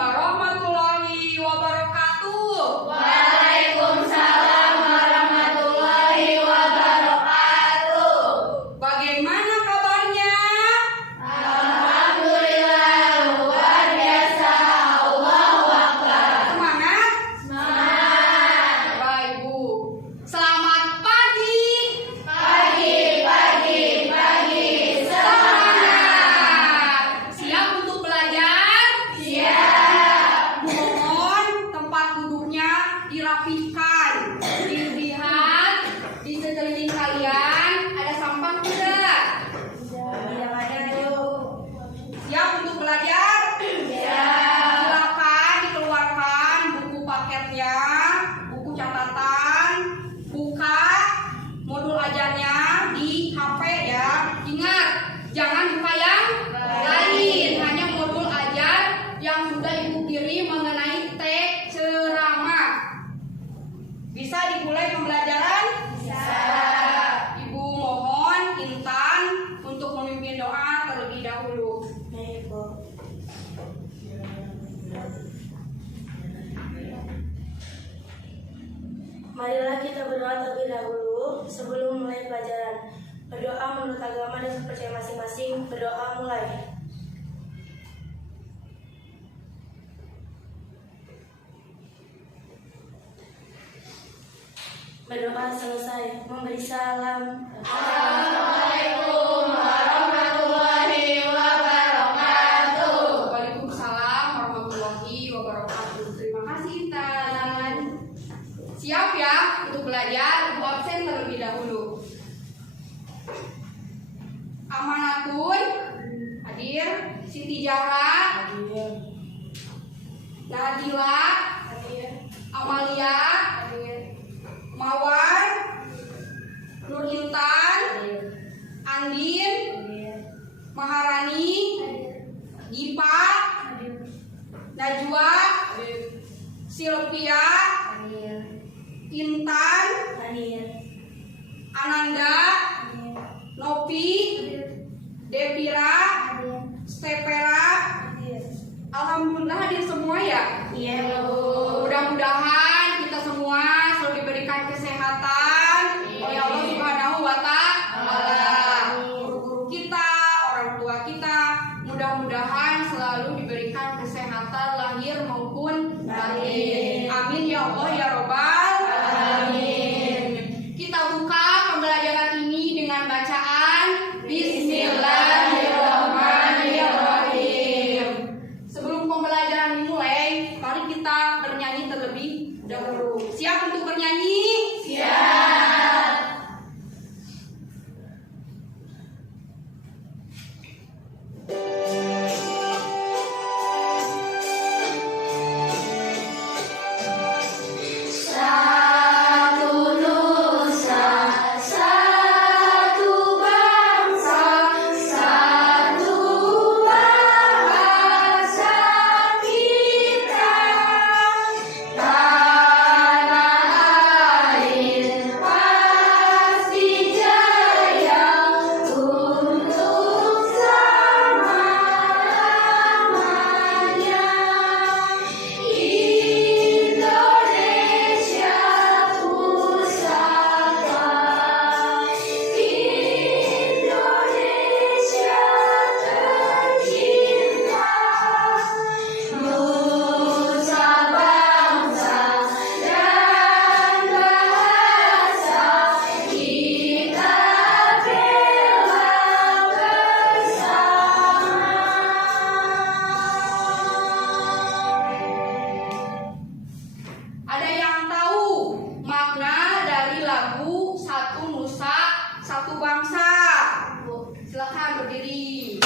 warahmatullahi wabarakatuh. Waalaikumsalam warahmatullahi wabarakatuh. Bagaimana kabarnya? Alhamdulillah, luar biasa. Allahu Akbar. Semangat? Semangat. Baik, Bu. Selamat pagi. Pagi. Semangat. Siap untuk belajar? Siap. Mohon tempat duduknya dirapihkan. Dilihat di sekeliling kalian ada sampah tidak? Yang ada yuk. Siap untuk belajar? Siap. Silakan dikeluarkan buku paketnya, buku catatan, buka modul ajarnya di HP ya. Ingat, jangan buka yang lain, hanya modul ajar yang sudah Ibu kirim mengenai teks ceramah. Bisa dimulai pembelajaran? Bisa. Ibu mohon Intan untuk memimpin doa terlebih dahulu. Baik, Bu. Marilah kita berdoa terlebih dahulu sebelum mulai pelajaran. Berdoa menurut agama dan kepercayaan masing-masing. Berdoa mulai. Berdoa selesai. Memberi salam. Assalamualaikum warahmatullahi wabarakatuh. Waalaikumsalam warahmatullahi wabarakatuh. Terima kasih Intan. Siap ya untuk belajar. Ibu absen terlebih dahulu. Amanatun hadir. Siti Jara, Nadila, Amalia, Mawar, Nur Intan, Andin, Maharani, Gipa, Najwa, Silvia, Intan, Ananda, Nopi, Devira, Stepera. Alhamdulillah hadir semua ya. Iya, Bu. Mudah-mudahan kita semua selalu diberikan kesehatan oleh Allah Subhanahu wa Ta'ala. Guru-guru kita, orang tua kita, mudah-mudahan selalu diberikan kesehatan lahir maupun batin. Amin ya Allah ya Robbal alamin. Kita buka pembelajaran ini dengan bacaan Bismillahirrahmanirrahim. Sebelum pembelajaran dimulai, mari kita bernyanyi terlebih dahulu. Siap untuk bernyanyi? Siap. Satu nusa, satu bangsa, satu bahasa kita. Tanah air pasti jaya untuk selama-lamanya. Indonesia pusaka, Indonesia tercinta, nusa bangsa dan bahasa kita bela bersama. Ada yang tahu makna dari lagu Satu Nusa Satu Bangsa? Bu, silakan berdiri.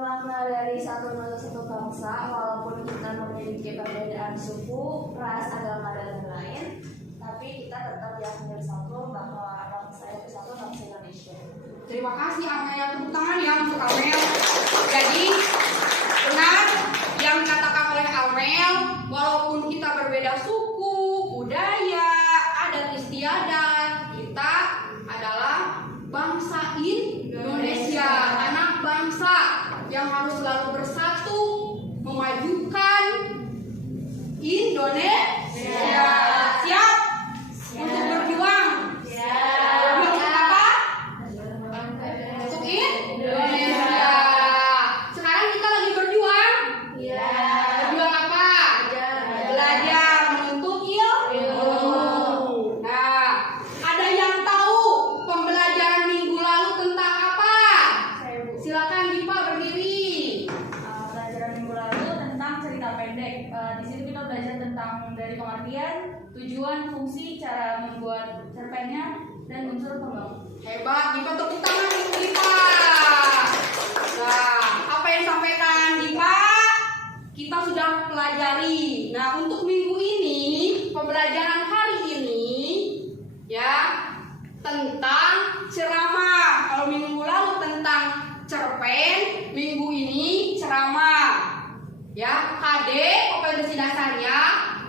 Makna dari satu nusa satu bangsa, walaupun kita memiliki perbedaan suku, ras, agama dan lain, tapi kita tetap yakin bersatu bahwa bangsa itu satu, bangsa Indonesia. Terima kasih Amel, tepuk tangan ya untuk Amel. Jadi benar yang dikatakan oleh Amel, walaupun kita berbeda suku, budaya, adat istiadat, kita adalah bangsa Indonesia, anak bangsa yang harus selalu bersatu, memajukan Indonesia. Siap? Untuk berjuang. Berjuang untuk apa? Untuk Indonesia. Sekarang kita lagi berjuang. Berjuang apa? Belajar menuntut ilmu. Nah, ada yang tahu pembelajaran minggu lalu tentang apa? Silakan Dipa berdiri. Pelajaran minggu lalu tentang cerita pendek. Di situ kita belajar tentang dari pengertian, tujuan, fungsi, cara membuat cerpennya, dan unsur pembangun. Hebat, Dipa, tepuk tangan untuk Dipa. Nah, apa yang disampaikan Dipa kita sudah pelajari. Nah, untuk minggu ini, pembelajaran hari ini ya tentang ceramah. Kalau minggu lalu tentang cerpen, minggu ini ceramah. Ya, KD kompetensi dasarnya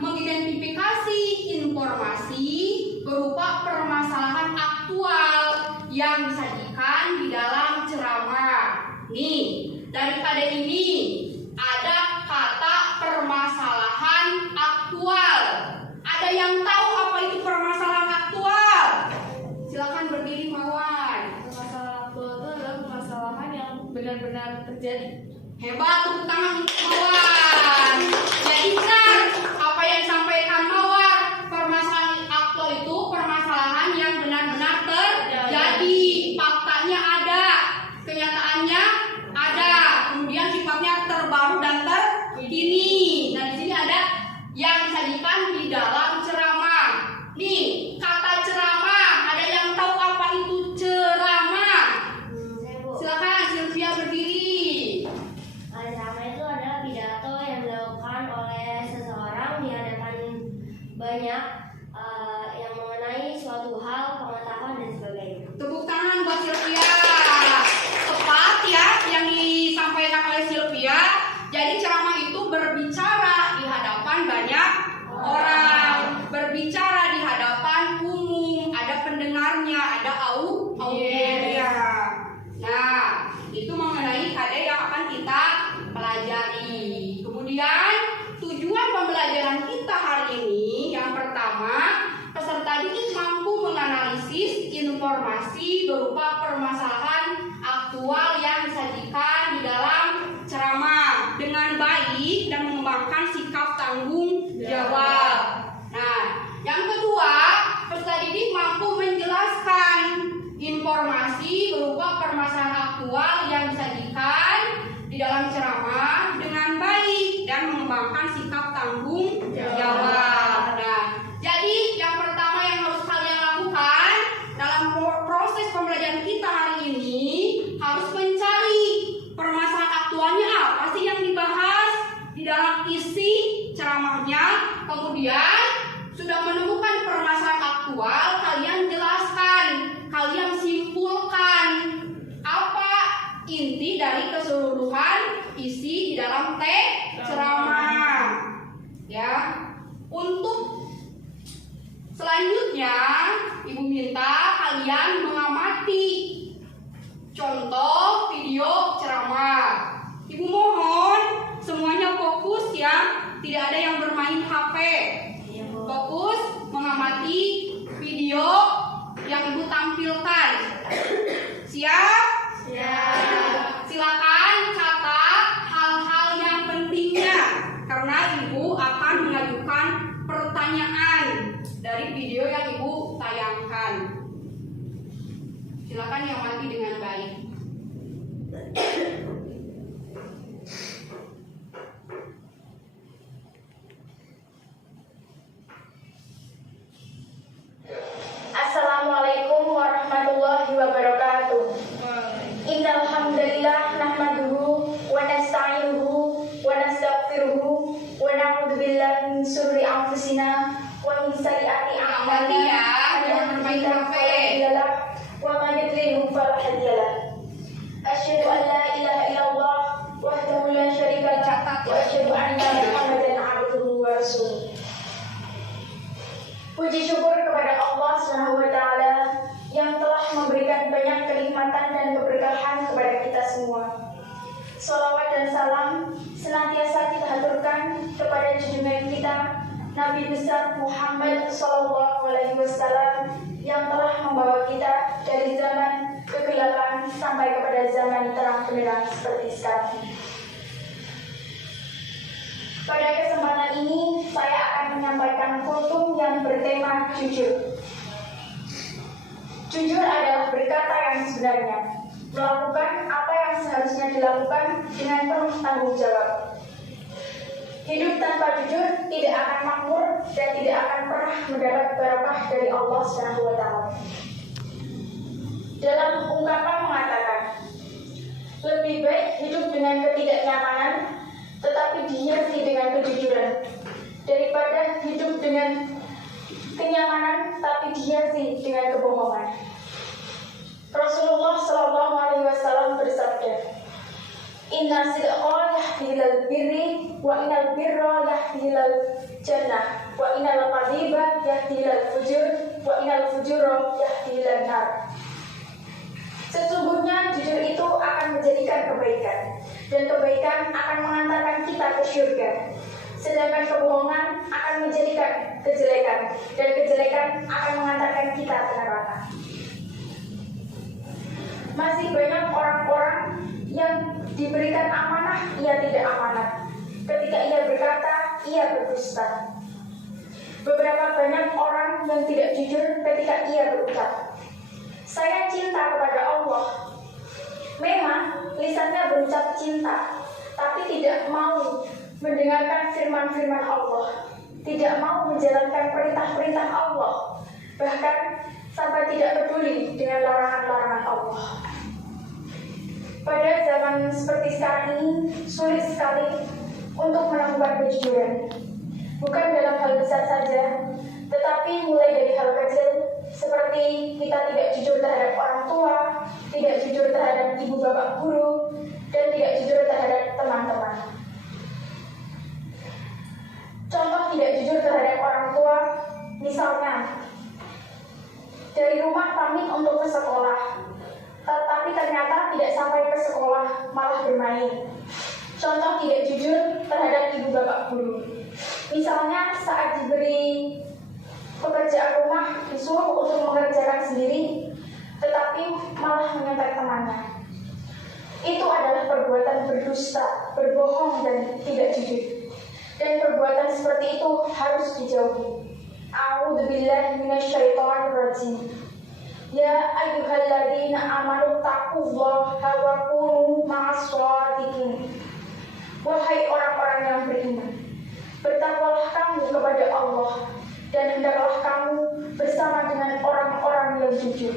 mengidentifikasi informasi berupa permasalahan aktual yang disajikan di dalam ceramah. Nih, dari KD ini ada kata permasalahan aktual. Ada yang tahu apa itu permasalahan aktual? Silakan berdiri, Mawar. Permasalahan aktual itu adalah permasalahan yang benar-benar terjadi. Hebat, tepuk tangan untuk Mawar. Jadi benar apa yang disampaikan Mawar. Permasalahan aktual itu permasalahan yang benar-benar terjadi. Faktanya ada, kenyataannya ada, kemudian sifatnya terbaru dan terkini. Nah, di sini ada yang disajikan di dalam ceramah. Nih, kata ceramah, ada yang tahu apa itu ceramah? Silakan Sylvia berdiri. Ceramah itu adalah pidato yang dilakukan oleh seseorang di hadapan banyak yang mengenai suatu hal, pengetahuan, dan sebagainya. Tepuk tangan buat Sylvia. Tepat ya yang disampaikan oleh Sylvia. Jadi ceramah itu berbicara di hadapan banyak orang, berbicara di hadapan umum, ada pendengarnya, ada audiensnya. Nah, itu mengenai KD yang akan kita pelajari. Kemudian tujuan pembelajaran kita hari ini yang pertama, peserta didik mampu menganalisis informasi berupa permasalahan aktual yang disajikan di dalam ceramah dengan baik dan mengembangkan sikap tanggung jawab. Nah, yang kedua, peserta didik mampu menjelaskan informasi berupa permasalahan aktual yang disajikan di dalam ceramah dengan baik dan mengembangkan sikap tanggung jawab. Nah, jadi yang pertama yang harus kalian lakukan dalam proses pembelajaran kita hari ini harus mencari permasalahan aktualnya apa sih yang dibahas di dalam isi ceramahnya. Kemudian sudah menemukan permasalahan aktual, kalian jelaskan, kalian simpulkan apa inti dari keseluruhan isi di dalam ceramah. Ya, untuk selanjutnya Ibu minta kalian mengamati contoh video ceramah. Ibu mohon semuanya fokus ya, tidak ada yang bermain HP. Fokus mengamati video yang Ibu tampilkan. Siap? Siap. Silakan catat hal-hal yang pentingnya karena Ibu akan mengajukan pertanyaan dari video yang Ibu tayangkan. Silakan diamati dengan baik. Assalamualaikum warahmatullahi wabarakatuh. Innal hamdalillah nahmaduhu wa nasta'inuhu wa nastaghfiruhu wa na'udzu billahi min syururi anfusina wa min sayyiati a'malina. Wa man yudlilhu fala hadiya lahu. Asyhadu an la ilaha illallah wahdahu la syarika lahu wa asyhadu anna Muhammadan abduhu wa rasuluh. Puji syukur kepada Allah Subhanahu wa taala yang telah memberikan banyak kenikmatan dan keberkahan kepada kita semua. Shalawat dan salam senantiasa kita haturkan kepada junjungan kita Nabi besar Muhammad SAW yang telah membawa kita dari zaman kegelapan sampai kepada zaman terang benderang seperti sekarang. Pada kesempatan ini, saya akan menyampaikan kultum yang bertema jujur. Jujur adalah berkata yang sebenarnya, melakukan apa yang seharusnya dilakukan dengan penuh tanggung jawab. Hidup tanpa jujur tidak akan makmur dan tidak akan pernah mendapat barakah dari Allah SWT. Dalam ungkapan mengatakan, lebih baik hidup dengan ketidaknyamanan tetapi dihiasi dengan kejujuran daripada hidup dengan kenyamanan tapi dihiasi dengan kebohongan. Rasulullah SAW bersabda, Inna sidqa yahdi ilal birri wa inal birra yahdi ilal jannah wa inal qadiba yahdi ilal fujur wa inal fujura yahdi ilal nar. Sesungguhnya jujur itu akan menjadikan kebaikan, dan kebaikan akan mengantarkan kita ke surga. Sedangkan kebohongan akan menjadikan kejelekan, dan kejelekan akan mengantarkan kita ke neraka. Masih banyak orang-orang yang diberikan amanah, ia tidak amanah. Ketika ia berkata, ia berdusta. Beberapa banyak orang yang tidak jujur ketika ia berucap, saya cinta kepada Allah. Memang lisannya berucap cinta, tapi tidak mau mendengarkan firman-firman Allah, tidak mau menjalankan perintah-perintah Allah, bahkan sampai tidak peduli dengan larangan-larangan Allah. Pada zaman seperti sekarang ini, sulit sekali untuk menemukan kejujuran. Bukan dalam hal besar saja, tetapi mulai dari hal kecil, seperti kita tidak jujur terhadap orang tua, tidak jujur terhadap ibu bapak guru, dan tidak jujur terhadap teman-teman. Contoh tidak jujur terhadap orang tua, misalnya, dari rumah pamit untuk ke sekolah, tapi ternyata tidak sampai ke sekolah, malah bermain. Contoh tidak jujur terhadap ibu bapak guru. Misalnya saat diberi pekerjaan rumah disuruh untuk mengerjakan sendiri, tetapi malah menyontek temannya. Itu adalah perbuatan berdusta, berbohong, dan tidak jujur. Dan perbuatan seperti itu harus dijauhi. A'udzubillahi minasyaitonirrajim. Ya ayyuhalladzina amanu taqullaha wa kunu ma'as-shadiqin. Wahai orang-orang yang beriman, bertakwalah kamu kepada Allah dan hendaklah kamu bersama dengan orang-orang yang jujur.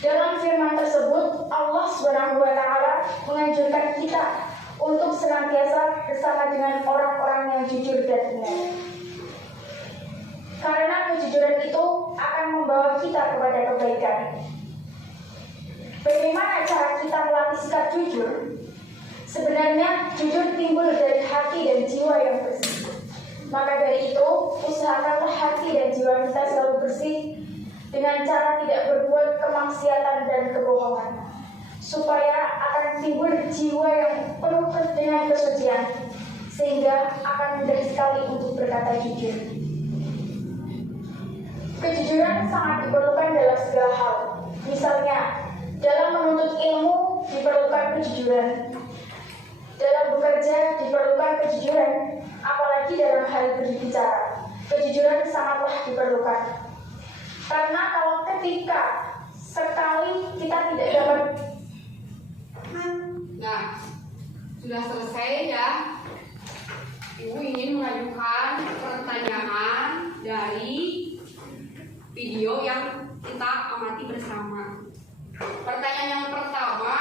Dalam firman tersebut, Allah SWT menganjurkan kita untuk senantiasa bersama dengan orang-orang yang jujur dan benar. Karena kejujuran itu akan membawa kita kepada kebaikan. Bagaimana cara kita melatih sikap jujur? Sebenarnya jujur timbul dari hati dan jiwa yang bersih. Maka dari itu, usahakanlah hati dan jiwa kita selalu bersih dengan cara tidak berbuat kemaksiatan dan kebohongan, supaya akan timbul jiwa yang penuh dengan kesucian, sehingga akan mudah sekali untuk berkata jujur. Kejujuran sangat diperlukan dalam segala hal. Misalnya, dalam menuntut ilmu diperlukan kejujuran. Dalam bekerja diperlukan kejujuran, apalagi dalam hal berbicara. Kejujuran sangatlah diperlukan. Karena kalau ketika sekali kita tidak dapat. Nah, sudah selesai ya. Ibu ingin mengajukan pertanyaan dari video yang kita amati bersama. Pertanyaan yang pertama,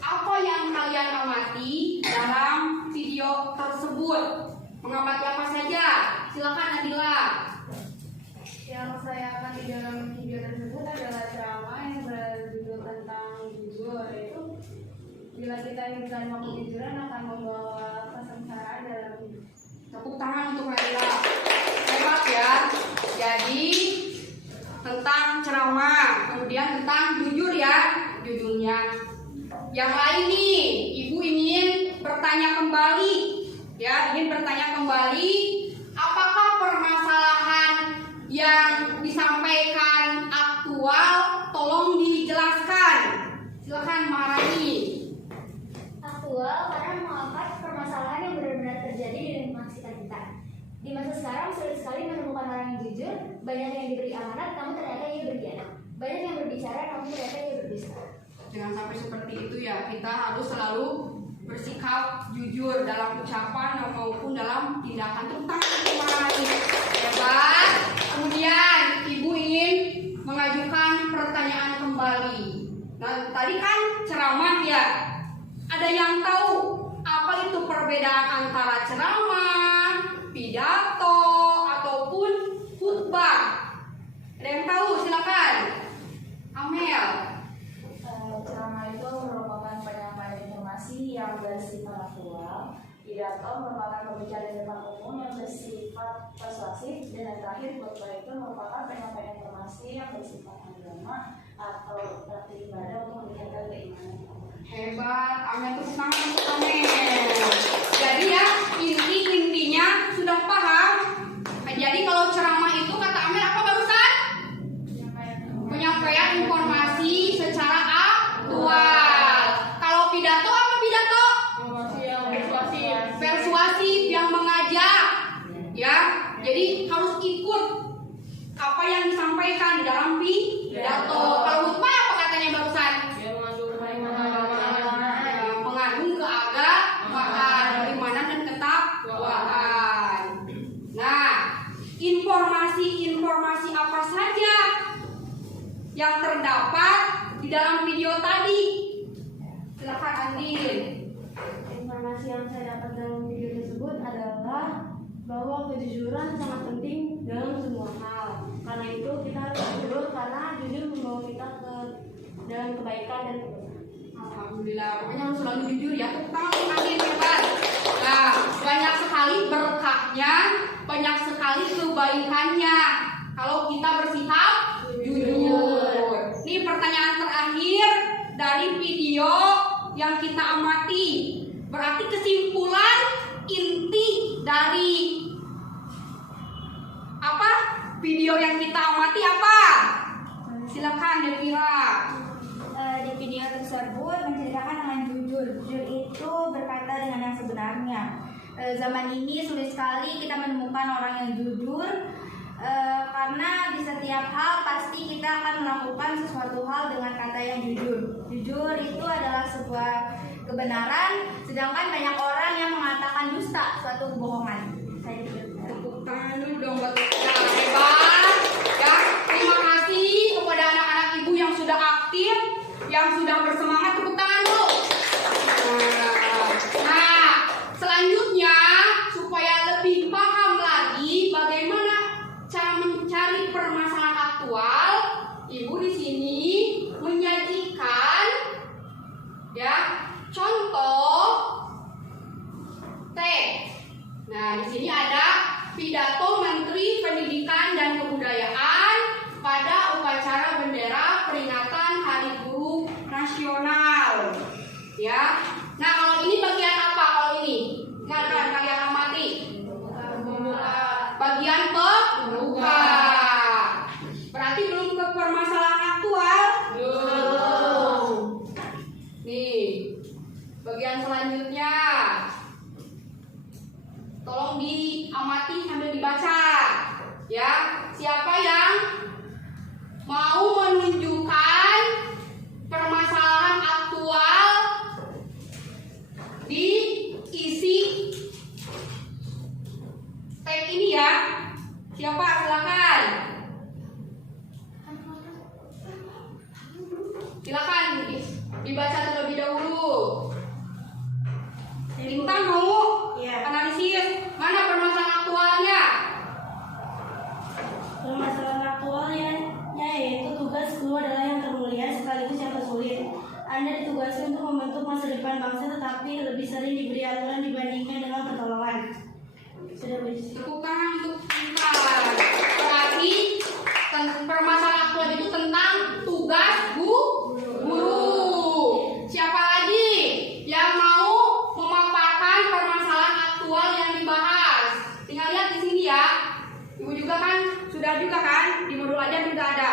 apa yang kalian amati dalam video tersebut? Mengamati apa saja? Silakan Nadila. Yang saya amati dalam video tersebut adalah ceramah yang berjudul tentang jujur, yaitu bila kita ingin mau kejujuran akan membawa kesengsaraan dalam hidup. Tepuk tangan untuk Nadila. Hebat ya. Jadi tentang ceramah, kemudian tentang jujur ya judulnya. Yang lain nih, ibu ingin bertanya kembali, ya ingin bertanya kembali kebijakan. Di masa sekarang sulit sekali menemukan orang yang jujur, banyak yang diberi amanat namun ternyata ia berkhianat. Banyak yang berbicara namun ternyata ia berdusta. Jangan sampai seperti itu ya. Kita harus selalu bersikap jujur dalam ucapan maupun dalam tindakan, terutama sama lain. Hebat. Kemudian Ibu ingin mengajukan pertanyaan kembali. Nah, tadi kan ceramah ya. Ada yang tahu apa itu perbedaan antara ceramah, pidato, ataupun khutbah? Ada yang tahu? Silakan. Amel. Ceramah itu merupakan penyampaian informasi yang bersifat aktual. Pidato merupakan pembicaraan di depan umum yang bersifat persuasif, dan yang terakhir khutbah itu merupakan penyampaian informasi yang bersifat agama atau praktik ibadah untuk meningkatkan keimanan. Hebat, Amel, tepuk tangan untuk Amel. Jadi ya, intinya sudah paham. Jadi kalau ceramah itu kata Amel apa barusan? Penyampaian informasi secara aktual. Kalau pidato apa pidato? Persuasif yang mengajak. Ya, jadi harus ikut apa yang disampaikan di dalam pidato. Kalau khutbah apa katanya barusan? Mengandung keagamaan, keimanan dan ketakwaan. Nah, informasi apa saja yang terdapat di dalam video tadi? Silakan Andin. Informasi yang saya dapat dalam video tersebut adalah bahwa kejujuran sangat penting dalam semua hal. Karena itu kita harus jujur, karena jujur membawa kita ke dalam kebaikan dan kebenaran. Alhamdulillah, pokoknya harus selalu jujur ya. Tepuk tangan untuk Andin, hebat. Nah, banyak sekali berkahnya, banyak sekali kebaikannya kalau kita bersikap jujur. Ini pertanyaan terakhir dari video yang kita amati. Berarti kesimpulan inti dari apa? Video yang kita amati apa? Silakan Devira. Di video tersebut menceritakan dengan jujur. Jujur itu berkata dengan yang sebenarnya. Zaman ini sulit sekali kita menemukan orang yang jujur, karena di setiap hal pasti kita akan melakukan sesuatu hal dengan kata yang jujur. Jujur itu adalah sebuah kebenaran, sedangkan banyak orang yang mengatakan dusta, suatu kebohongan. Saya Tepuk tangan dulu dong buat kita, hebat. Ya, terima kasih kepada anak-anak ibu yang sudah aktif, yang sudah bersemangat. Tepuk tangan dulu. Nah, selanjutnya supaya lebih paham lagi bagaimana cara mencari permasalahan aktual, ibu di sini menyajikan ya contoh teks. Nah, di sini ada pidato Menteri Pendidikan dan Kebudayaan pada upacara bendera peringatan Hari Guru Nasional. Ya. Nah, kalau ini bagian apa? Kalau ini, ingatkan kalian amati. Bagian pembuka. Berarti belum ke permasalahan aktual. Nih, bagian selanjutnya. Tolong diamati sambil dibaca. Ya, siapa yang mau menunjukkan permasalahan aktual di isi tag ini ya? Siapa? Silakan. Silakan dibaca terlebih dahulu. Intan mau analisis mana permasalahan aktualnya? Permasalahan aktualnya yaitu tugas guru adalah yang termulia sekaligus yang tersulit. Anda ditugaskan untuk membentuk masa depan bangsa, tetapi lebih sering diberi aturan dibandingkan dengan pertolongan. Sudah beres. Tepuk tangan untuk Intan. Berarti permasalahan aktual itu tentang tugas guru. Siapa lagi yang mau memaparkan permasalahan aktual yang dibahas? Tinggal lihat di sini ya. Ibu juga kan sudah juga kan di modul ajar juga ada.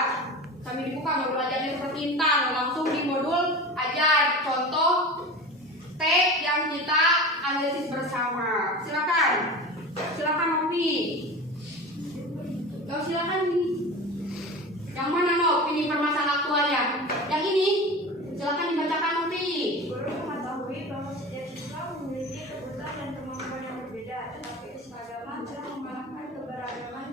Kami dibuka modul ajarnya seperti Intan, langsung di modul ajar contoh teks yang kita analisis bersama. Silakan. silakan Novi. Kau silakan nih. Yang mana Nov? Ini permasalahan aktualnya. Yang ini silakan dibacakan Novi. Guru mengetahui bahwa setiap siswa memiliki kebutuhan dan kemampuan yang berbeda, tetapi keseragaman telah memanfaatkan keberagaman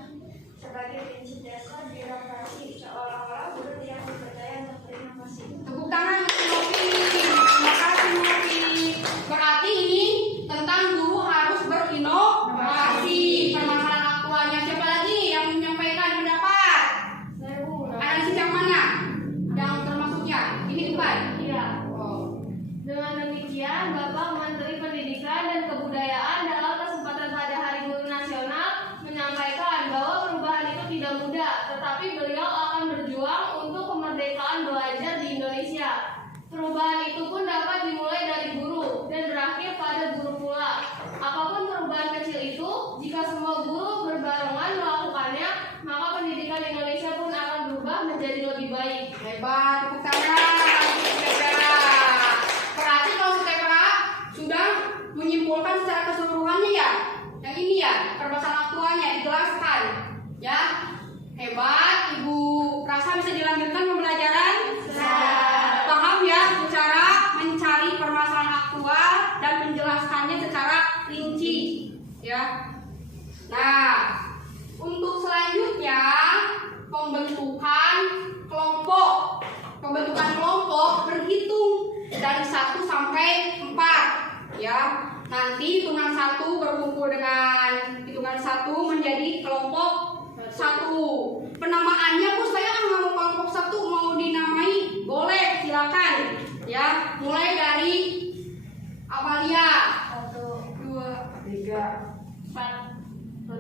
sebagai prinsip dasar birokrasi, seolah-olah guru tidak dipercaya untuk berinovasi. Tepuk tangan untuk Novi. Terima kasih Novi. Berarti ini tentang guru harus berinovasi. Permasalahan aktualnya. Siapa lagi yang menyampaikan pendapat? Analisis yang mana? Yang termasuknya? Ini bukan? Iya. Oh. Dengan demikian, Bapak Menteri Pendidikan dan Kebudayaan dalam kesempatan pada Hari Guru Nasional menyampaikan bahwa perubahan itu tidak mudah, tetapi beliau akan berjuang untuk kemerdekaan belajar di Indonesia. Perubahan itu pun dapat dimulai dari guru dan berakhir pada guru pula. Apapun perubahan kecil itu, jika semua guru berbarengan melakukannya, maka pendidikan Indonesia pun akan berubah menjadi lebih baik. Hebat, tepuk tangan. Sutera. Berarti kalau Sutera sudah menyimpulkan secara keseluruhannya ya. Yang ini ya, permasalahan aktualnya dijelaskan. Ya, hebat. Ibu rasa bisa dilanjutkan pembelajaran? Paham ya cara mencari permasalahan aktual dan menjelaskannya secara rinci. Ya. Nah, untuk selanjutnya pembentukan kelompok. Pembentukan kelompok berhitung dari 1 sampai 4 ya. Nanti hitungan 1 berkumpul dengan hitungan 1 menjadi kelompok 1. Penamaannya Bu, saya nggak mau kelompok 1 mau dinamai, boleh silakan ya. Mulai dari Amalia. 1, 2, 3, 4, 1,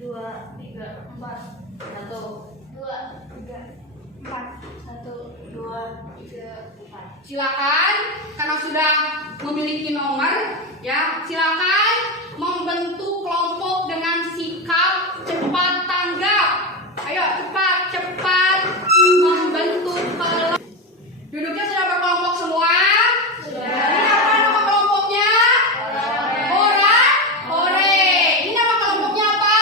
2, 3, 4, 1, 2, 3, 4, 1, 2, 3, 4. Silakan karena sudah memiliki nomor ya, silakan membentuk kelompok dengan sikap cepat tanggap. Ayo cepat membentuk kelompok. Duduknya sudah berkelompok semua? Sudah. Ini apa nama kelompoknya? Ore. Ini nama kelompoknya apa?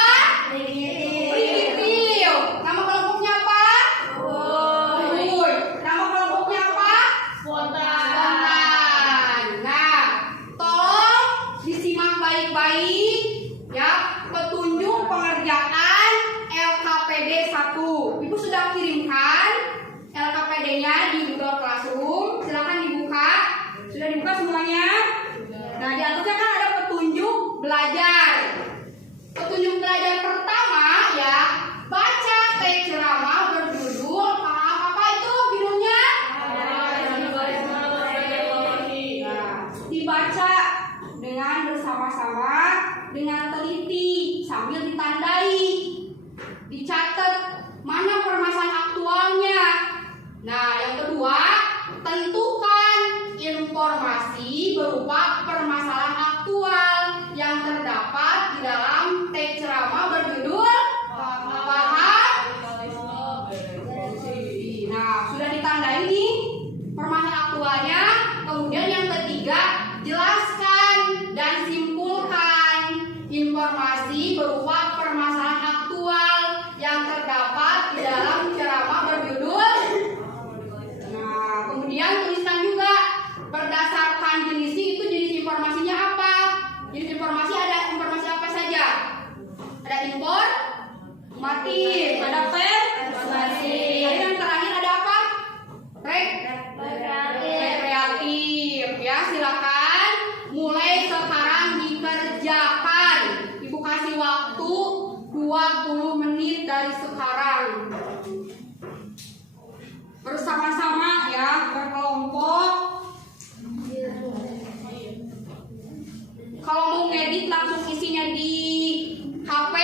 Primitif. Nama kelompoknya apa? Uy. Nama kelompoknya apa? Spontan. Nah, tolong disimak baik-baik ya petunjuk pengerjaan LKPD 1. Ibu sudah kirimkan LKPD-nya di Google Classroom. Silakan dibuka. Sudah dibuka semuanya? Nah, di atasnya kan ada petunjuk belajar. Petunjuk belajar pertama ya, baca teks ceramah berjudul apa itu judulnya? Nah, dibaca dengan bersama-sama dengan teliti sambil ditandai. Dicatat mana permasalahan aktualnya. Nah, yang kedua, tentukan informasi berupa permasalahan aktual yang terdapat di dalam teks ceramah berjudul Paham. Nah, sudah ditandai nih permasalahan aktualnya. Kemudian yang ketiga, jelaskan dan simpulkan informasi berupa permasalahan aktual yang terdapat di dalam ceramah berjudul. Nah, kemudian tuliskan juga berdasarkan jenis itu, jenis informasinya apa? Jenis informasi ada informasi apa saja? Ada informatif, ada persuasif. Yang terakhir ada apa? Rekreatif. Ya, silakan mulai sekarang dikerjakan. Ibu kasih waktu 20 menit dari sekarang. Bersama-sama ya, berkelompok. Kalau mau ngedit langsung isinya di HP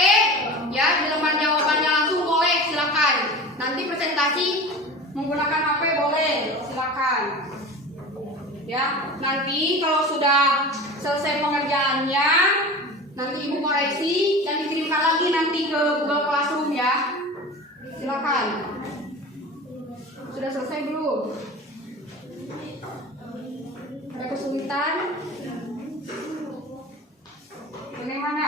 ya, di lembar jawabannya langsung boleh, silakan. Nanti presentasi menggunakan HP boleh, silakan. Ya, nanti kalau sudah selesai pengerjaannya, nanti ibu koreksi dan dikirimkan lagi nanti ke Google Classroom ya. Silakan. Sudah selesai belum? Ada kesulitan? Bagaimana?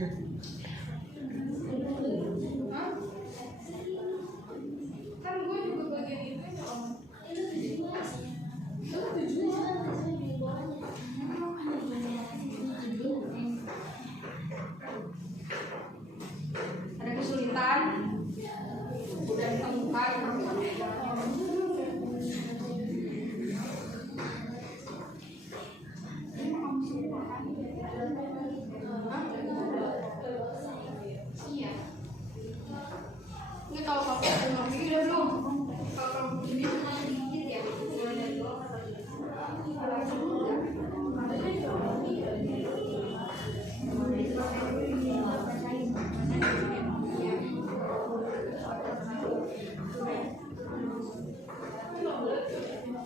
Hah? Kan gue juga bagian itu ya Om. Ada kesulitan udah ditemukan. Iya. Ini kalau pakai rumah ini udah belum? Kalau ini cuma sedikit ya.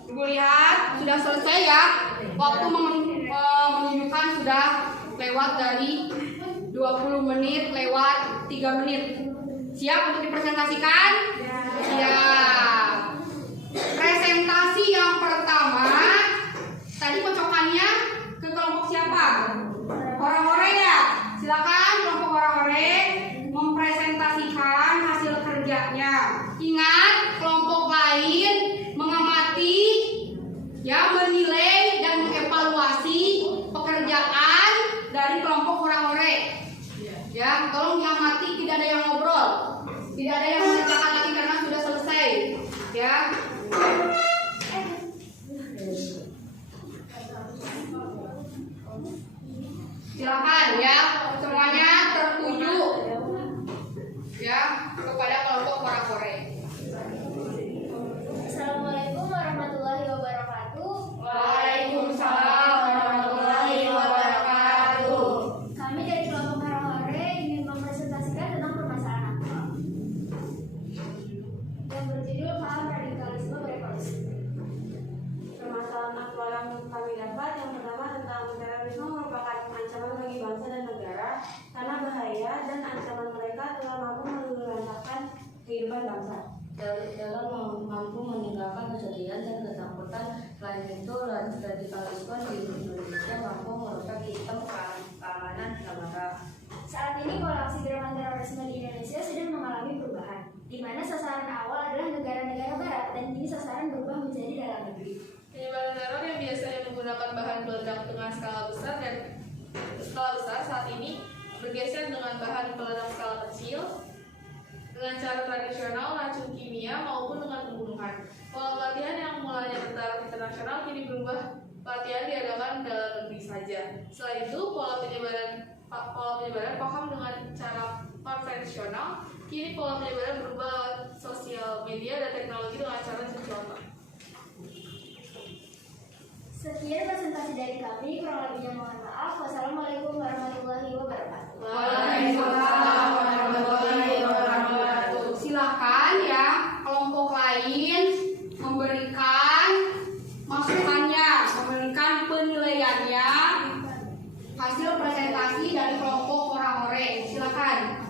Ibu lihat sudah selesai ya. Waktu menunjukkan sudah lewat dari 20 menit lewat 3 menit. Siap untuk dipresentasikan? Siap. Presentasi yang pertama, tadi kocokannya ke kelompok siapa? Hore-hore ya. Silakan kelompok hore-hore mempresentasikan hasil kerjanya. Ingat, kelompok lain mengamati, ya, menilai dan mengevaluasi pekerjaan dari kelompok hore-hore. Ya, tolong diamati, tidak ada yang ngobrol, tidak ada yang mengerjakan lagi karena sudah selesai. Ya. Silakan ya, semuanya tertuju ya kepada kelompok hore-hore. Assalamualaikum warahmatullahi wabarakatuh. Waalaikumsalam warahmatullahi wabarakatuh. Kami dari kelompok hore-hore ingin mempresentasikan tentang permasalahan yang berjudul paham radikalisme berevolusi. Permasalahan aktual yang kami dapat, yang pertama tentang terorisme merupakan ancaman bagi bangsa dan negara karena bahaya dan ancaman mereka telah mampu meluluhlantakkan kehidupan bangsa. Dalam mampu meninggalkan kesedihan dan ketakutan. Selain itu, radikalisme di Indonesia mampu merusak sistem keamanan negara. Saat ini pola aksi gerakan terorisme di Indonesia sedang mengalami perubahan, di mana sasaran awal adalah negara-negara barat dan kini sasaran berubah menjadi dalam negeri. Penyebaran teror yang biasanya menggunakan bahan peledak dengan skala besar saat ini bergeser dengan bahan peledak skala kecil dengan cara tradisional, racun kimia maupun dengan pembunuhan. Pola pelatihan yang mulanya bertaraf internasional kini berubah, pelatihan diadakan dalam negeri saja. Selain itu, pola penyebaran paham dengan cara konvensional, kini pola penyebaran berubah lewat sosial media dan teknologi dengan cara cuci otak. Sekian presentasi dari kami, kurang lebihnya mohon maaf. Wassalamualaikum warahmatullahi wabarakatuh. Waalaikumsalam warahmatullahi wabarakatuh. Silakan ya kelompok lain memberikan masukannya, memberikan penilaiannya hasil presentasi dari kelompok hore-hore. Silakan.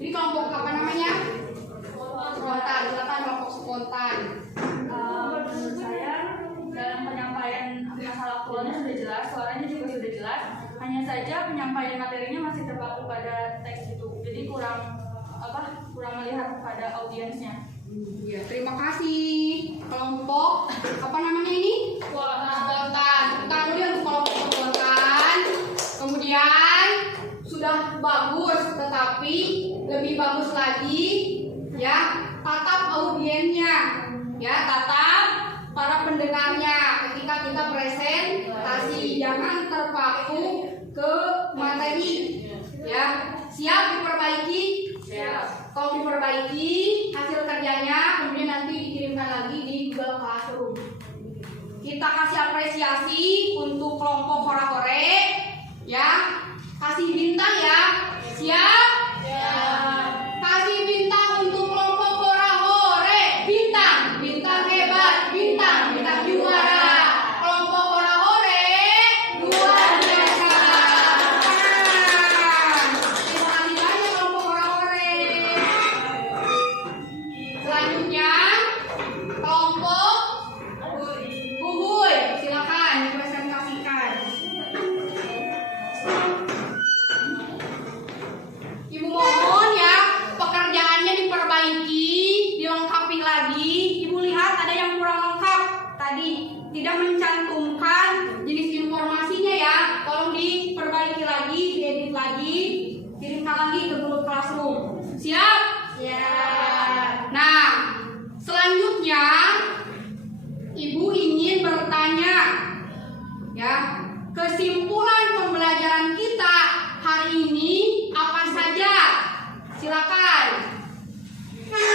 Ini kelompok apa namanya? Spontan. Silakan kelompok spontan. Menurut saya dalam penyampaian masalah aktualnya sudah jelas, suaranya juga sudah jelas. Hanya saja penyampaian materinya masih terpaku pada teks itu, jadi kurang melihat pada audiensnya. Ya, terima kasih kelompok apa namanya ini? Spontan. Tepuk dulu untuk kelompok spontan. Kemudian sudah bagus, tetapi lebih bagus lagi ya tatap audiennya, ya tatap para pendengarnya ketika kita presentasi, jangan terpaku ke materi. Ya, siap diperbaiki? Siap. Kalau diperbaiki hasil kerjanya kemudian nanti dikirimkan lagi di Google Classroom. Kita kasih apresiasi untuk kelompok hore-hore, ya. Kasih bintang ya. Siap? Siap. Kasih bintang untuk kelompok hore-hore. Bintang, bintang hebat, bintang juara. Kelompok hore-hore luar biasa. Terima kasih banyak kelompok hore-hore. Selanjutnya kelompok Huhuy, silakan dipresentasikan. Silakan. Mana?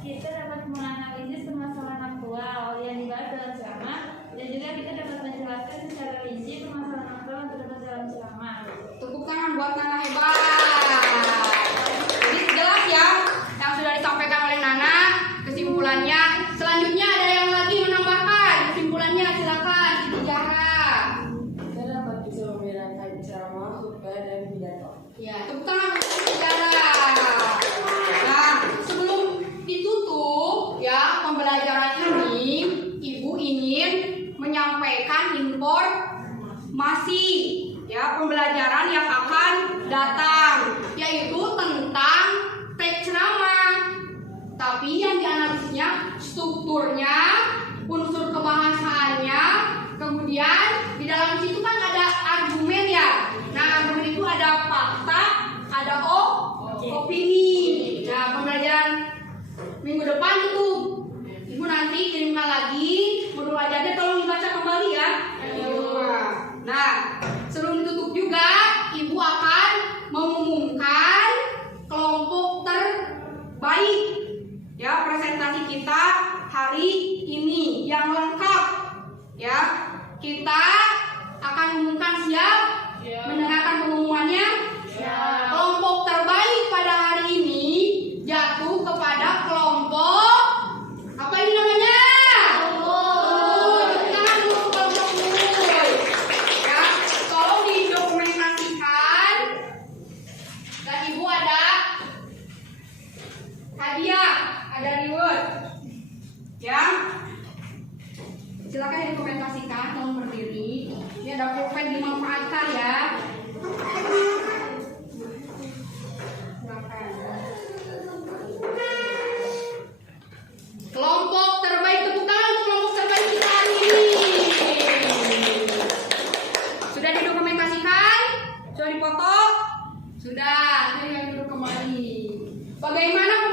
Kita dapat menganalisis permasalahan aktual yang dibahas dalam ceramah, dan juga kita dapat menjelaskan secara rinci permasalahan aktual yang terdapat dalam ceramah. Tepuk tangan buat Nana hebat. Jadi jelas ya yang sudah disampaikan oleh Nana. Kesimpulannya, selanjutnya ada yang lagi menambahkan kesimpulannya, silakan Ibu Zahra. Kita dapat bisa membedakan ceramah, khutbah, dan pidato. Ya, tepuk tangan untuk Ibu Zahra. Nah, sebelum ditutup ya pembelajaran ini, Ibu ingin menyampaikan informasi ya pembelajaran yang akan datang, yaitu tentang teks ceramah. Tapi yang dianalisisnya strukturnya, unsur kebahasaannya, kemudian di dalam situ kan ada argumen ya. Nah, argumen itu ada fakta, ada opini. Nah, pembelajaran minggu depan itu Ibu nanti kirimkan lagi modul ajarnya, tolong dibaca kembali ya. Nah, sebelum ditutup juga Ibu akan mengumumkan kelompok terbaik ya presentasi kita hari ini yang lengkap ya. Kita akan mengumumkan, siap mendengarkan pengumumannya. Kelompok terbaik pada hari ini jatuh kepada kelompok apa ini namanya? Jangan dulu kelompok unggul ya. Tolong didokumentasikan, dan Ibu ada hadiah, ada reward ya. Silakan didokumentasikan, tolong berdiri. Ini ada pulpen, dimanfaatkan ya. Kelompok terbaik, tepuk tangan untuk kelompok terbaik kita hari ini. Sudah didokumentasikan? Sudah dipoto? Sudah, jadi yang duduk kembali. Bagaimana